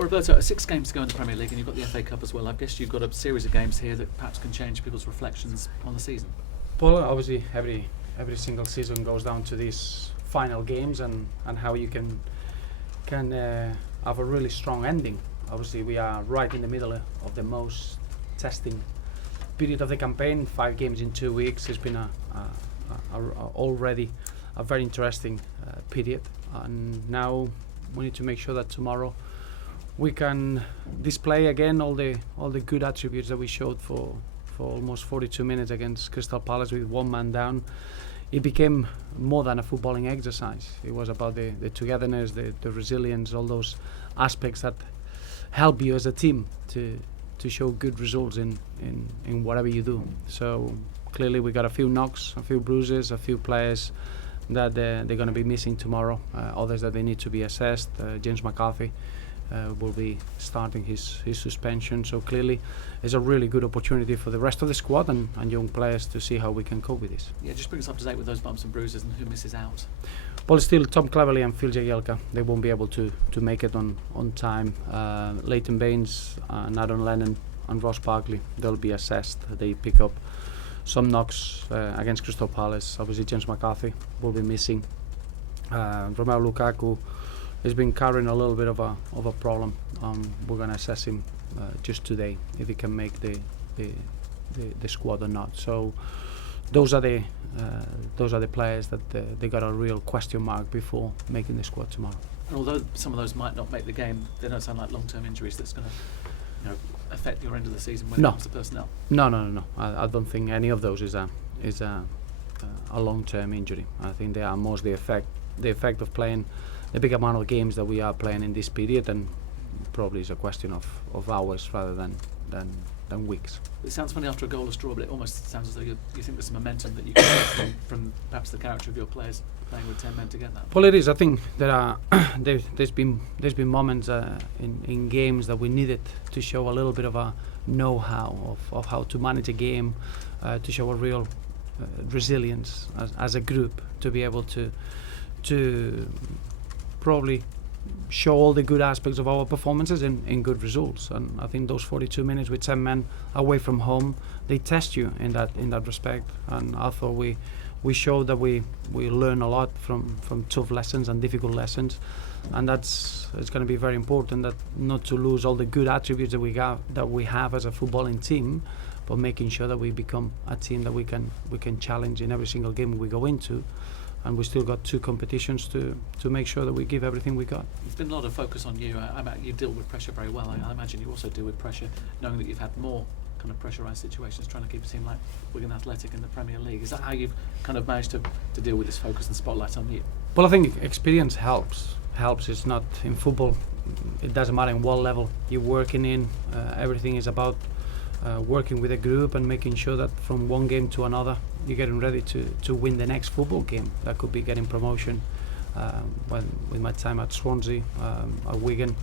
Well, Roberto, 6 games to go in the Premier League, and you've got the FA Cup as well. I guess you've got a series of games here that perhaps can change people's reflections on the season. Well, obviously, every single season goes down to these final games and how you can have a really strong ending. Obviously, we are right in the middle of the most testing period of the campaign. 5 games in 2 weeks. It's been already a very interesting period, and now we need to make sure that tomorrow we can display again all the good attributes that we showed for almost 42 minutes against Crystal Palace with 1 man down. It became more than a footballing exercise. It was about the togetherness, the resilience, all those aspects that help you as a team to show good results in whatever you do. So clearly we got a few knocks, a few bruises, a few players that they're going to be missing tomorrow, others that they need to be assessed. James McCarthy will be starting his suspension, so clearly it's a really good opportunity for the rest of the squad and young players to see how we can cope with this. Yeah, just bring us up to date with those bumps and bruises and who misses out. Well, still Tom Cleverley and Phil Jagielka, they won't be able to make it on time. Leighton Baines, Nadon Lennon and Ross Barkley, they'll be assessed. They pick up some knocks against Crystal Palace. Obviously James McCarthy will be missing. Romelu Lukaku has been carrying a little bit of a problem. We're going to assess him just today if he can make the squad or not. So those are the players that they got a real question mark before making the squad tomorrow. And although some of those might not make the game, they don't sound like long-term injuries that's going to affect your end of the season when it comes to personnel. No. I don't think any of those is a long-term injury. I think they are most the effect of playing the big amount of games that we are playing in this period, and probably is a question of hours rather than weeks. It sounds funny after a goalless draw, but it almost sounds as though you think there's some momentum that you can get from perhaps the character of your players playing with 10 men to get that. Well, it is. I think there are there's been moments in games that we needed to show a little bit of a know-how of how to manage a game, to show a real resilience as a group, to be able to probably show all the good aspects of our performances in good results. And I think those 42 minutes with 10 men away from home, they test you in that respect. And I thought we showed that we learn a lot from tough lessons and difficult lessons, and it's going to be very important that not to lose all the good attributes that we have as a footballing team, but making sure that we become a team that we can challenge in every single game we go into. And we still got 2 competitions to make sure that we give everything we got. There's been a lot of focus on you. You deal with pressure very well. I imagine you also deal with pressure, knowing that you've had more kind of pressurised situations, trying to keep a team like Wigan Athletic in the Premier League. Is that how you've kind of managed to deal with this focus and spotlight on you? Well, I think experience helps. It's not in football. It doesn't matter in what level you're working in. Everything is about working with a group and making sure that from one game to another you're getting ready to win the next football game. That could be getting promotion. With my time at Swansea, at Wigan,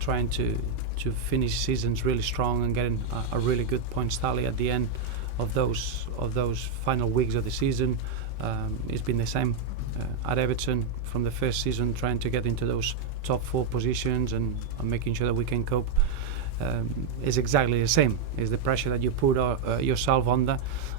trying to finish seasons really strong and getting a really good points tally at the end of those final weeks of the season. It's been the same at Everton from the first season, trying to get into those top 4 positions and making sure that we can cope. Is exactly the same. Is the pressure that you put yourself under,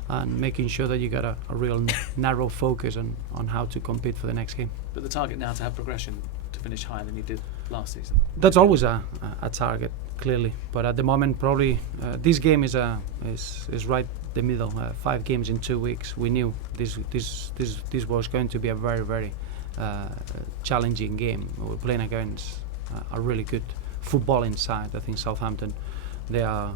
and making sure that you got a real narrow focus on how to compete for the next game. But the target now to have progression, to finish higher than you did last season. That's always a target, clearly. But at the moment, probably this game is right the middle. 5 games in 2 weeks. We knew this was going to be a very, very challenging game. We're playing against a really good footballing side. I think Southampton, they are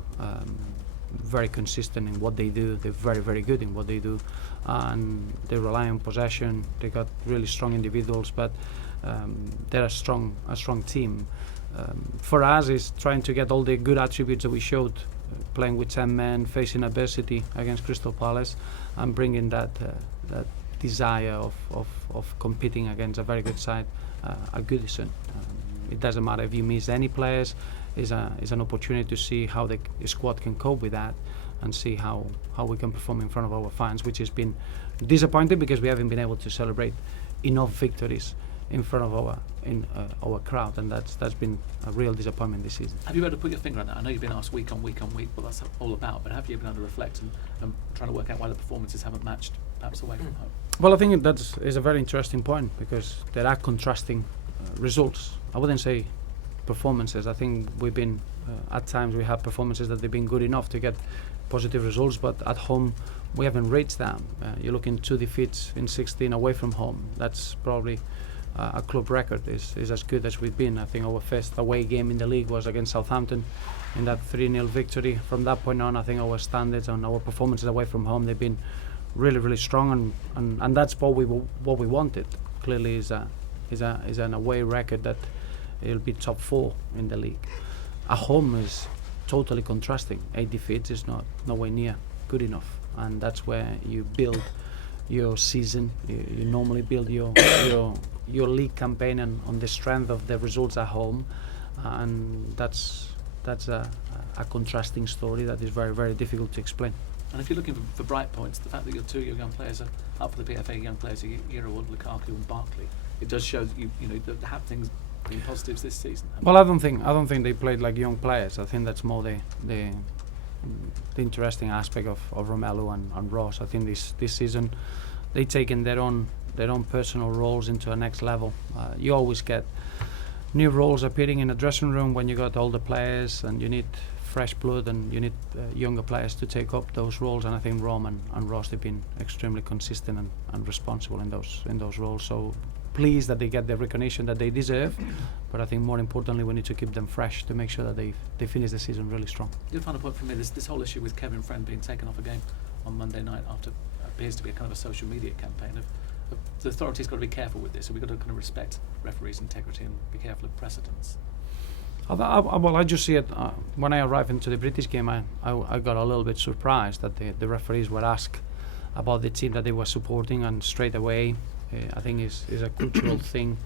very consistent in what they do. They're very, very good in what they do, and they rely on possession. They got really strong individuals, but they're a strong team. For us, is trying to get all the good attributes that we showed, playing with 10 men, facing adversity against Crystal Palace, and bringing that desire of competing against a very good side at Goodison. It doesn't matter if you miss any players. Is an opportunity to see how the squad can cope with that, and see how we can perform in front of our fans, which has been disappointing because we haven't been able to celebrate enough victories in front of our crowd, and that's been a real disappointment this season. Have you been able to put your finger on that? I know you've been asked week on week what that's all about, but have you been able to reflect and trying to work out why the performances haven't matched perhaps away from home? Well, I think that is a very interesting point, because there are contrasting results. I wouldn't say performances. I think we've been at times we have performances that they've been good enough to get positive results, but at home we haven't reached that. You're looking 2 defeats in 16 away from home. That's probably a club record. Is as good as we've been. I think our first away game in the league was against Southampton in that 3-0 victory. From that point on, I think our standards and our performances away from home, they've been really, really strong, and that's what we wanted. Clearly is an away record that it'll be top 4 in the league. At home is totally contrasting. 8 defeats is nowhere near good enough, and that's where you build your season. You normally build your league campaign on the strength of the results at home, and that's a contrasting story that is very, very difficult to explain. And if you're looking for bright points, the fact that your 2 young players are up for the PFA Young Players a Year Award, Lukaku and Barkley, it does show that you know that have things been positives this season. Well, I don't think they played like young players. I think that's more the interesting aspect of Romelu and Ross. I think this season they've taken their own personal roles into a next level. You always get new roles appearing in a dressing room when you got older players, and you need fresh blood, and you need younger players to take up those roles. And I think Rom and Ross, they've been extremely consistent and responsible in those roles. So pleased that they get the recognition that they deserve, but I think more importantly we need to keep them fresh to make sure that they finish the season really strong. The final point for me, this whole issue with Kevin Friend being taken off a game on Monday night after appears to be a kind of a social media campaign. The authorities got to be careful with this, so we've got to kind of respect referees' integrity and be careful of precedents. Well, I just see it when I arrived into the British game. I got a little bit surprised that the referees were asked about the team that they were supporting, and straight away I think is a cultural thing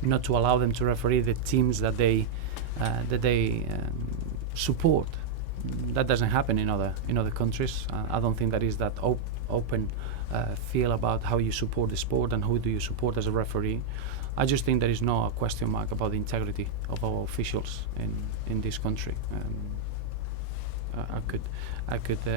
not to allow them to referee the teams that they support. That doesn't happen in other countries. I don't think that is that open feel about how you support the sport and who do you support as a referee. I just think there is no question mark about the integrity of our officials in this country. I could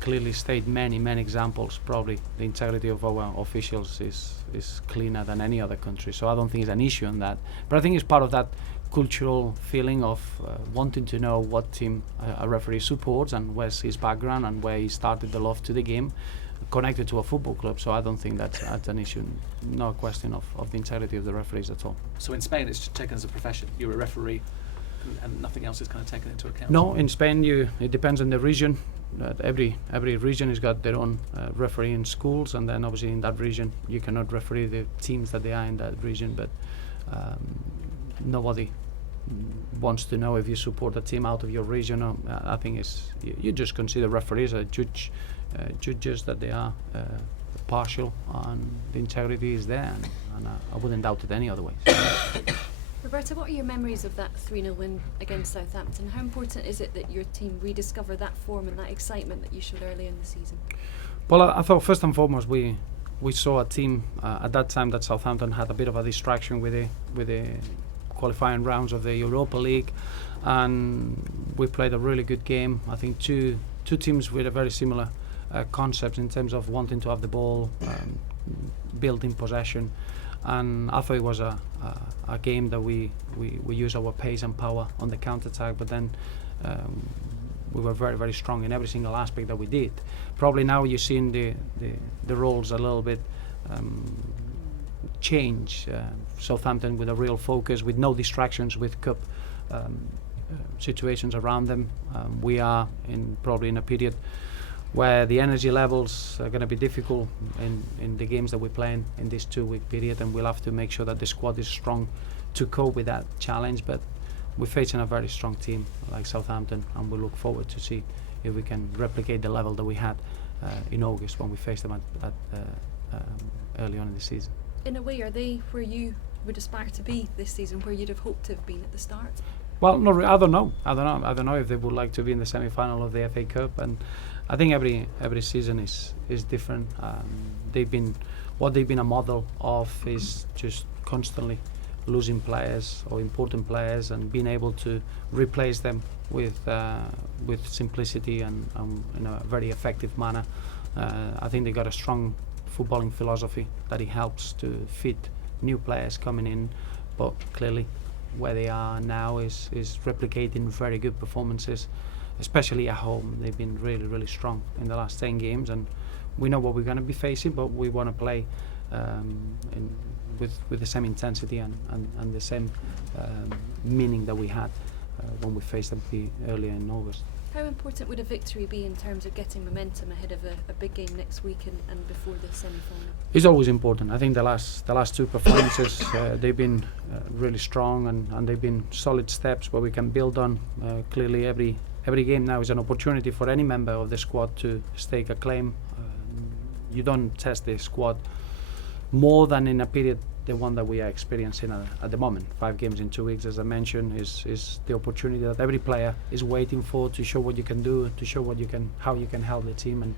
clearly state many examples. Probably the integrity of our officials is cleaner than any other country, so I don't think it's an issue on that. But I think it's part of that cultural feeling of wanting to know what team a referee supports and where's his background and where he started the love to the game, connected to a football club. So I don't think that's an issue. No question of the integrity of the referees at all. So in Spain it's just taken as a profession. You're a referee, and nothing else is kind of taken into account? No, in Spain it depends on the region. Every region has got their own referee in schools, and then obviously in that region you cannot referee the teams that they are in that region, but nobody wants to know if you support a team out of your region. I think you just consider referees as judges, that they are partial and the integrity is there, and I wouldn't doubt it any other way. Roberto, what are your memories of that 3-0 win against Southampton? How important is it that your team rediscover that form and that excitement that you showed early in the season? Well, I thought first and foremost we saw a team at that time that Southampton had a bit of a distraction with the qualifying rounds of the Europa League, and we played a really good game. I think two teams with a very similar concepts in terms of wanting to have the ball, building possession, and I thought it was a game that we used our pace and power on the counter-attack, but then we were very, very strong in every single aspect that we did. Probably now you're seeing the roles a little bit change. Southampton with a real focus, with no distractions, with cup situations around them. We are probably in a period where the energy levels are going to be difficult in the games that we're playing in this 2-week period, and we'll have to make sure that the squad is strong to cope with that challenge. But we're facing a very strong team like Southampton, and we look forward to see if we can replicate the level that we had in August when we faced them at early on in the season. In a way, are they where you would aspire to be this season, where you'd have hoped to have been at the start? Well, no, I don't know. I don't know if they would like to be in the semi-final of the FA Cup, and I think every season is different. They've been what they've been a model of is just constantly losing players or important players and being able to replace them with simplicity and in a very effective manner. I think they got a strong footballing philosophy that it helps to fit new players coming in, but clearly where they are now is replicating very good performances, especially at home. They've been really strong in the last 10 games, and we know what we're going to be facing, but we want to play with the same intensity and the same meaning that we had when we faced them earlier in August. How important would a victory be in terms of getting momentum ahead of a big game next week and before the semi-final? It's always important. I think the last two performances they've been really strong and they've been solid steps where we can build on. Clearly, every game now is an opportunity for any member of the squad to stake a claim. You don't test the squad more than in a period the one that we are experiencing at the moment. 5 games in 2 weeks, as I mentioned, is the opportunity that every player is waiting for to show what you can do, to show how you can help the team,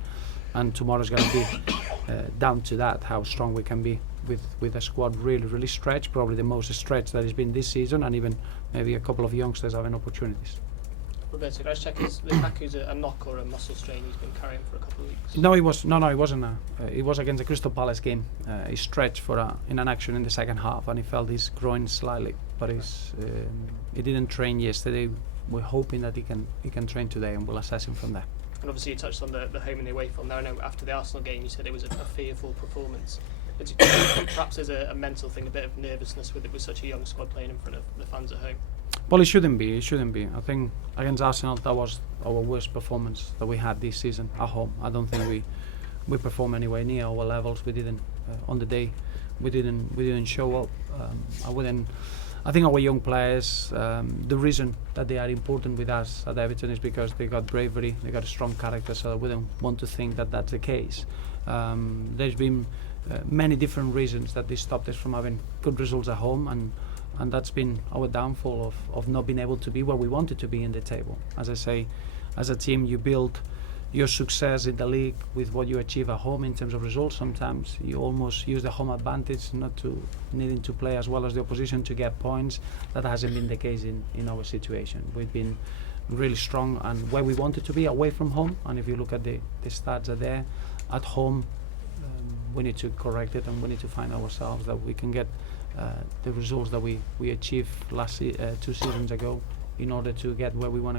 and tomorrow's going to be down to that, how strong we can be with a squad really stretched, probably the most stretched that it's been this season, and even maybe a couple of youngsters having opportunities. Roberto, can I just check, is Lukaku's a knock or a muscle strain he's been carrying for a couple of weeks? No, it wasn't. It was against the Crystal Palace game. He stretched in an action in the second half, and he felt his groin slightly. But he didn't train yesterday. We're hoping that he can train today, and we'll assess him from there. And obviously, you touched on the home and the away form. Now, I know after the Arsenal game, you said it was a fearful performance. But do you think perhaps there's a mental thing, a bit of nervousness with such a young squad playing in front of the fans at home? Well, it shouldn't be. I think against Arsenal, that was our worst performance that we had this season at home. I don't think we performed anywhere near our levels. We didn't on the day. We didn't show up. I think our young players. The reason that they are important with us at Everton is because they got bravery. They got a strong character. So I wouldn't want to think that that's the case. There's been many different reasons that they stopped us from having good results at home, and that's been our downfall of not being able to be where we wanted to be in the table. As I say, as a team, you build your success in the league with what you achieve at home in terms of results. Sometimes you almost use the home advantage, not to needing to play as well as the opposition to get points. That hasn't been the case in our situation. We've been really strong and where we wanted to be away from home. And if you look at the stats are there, at home, we need to correct it, and we need to find ourselves that we can get the results that we achieved 2 seasons ago in order to get where we want to get.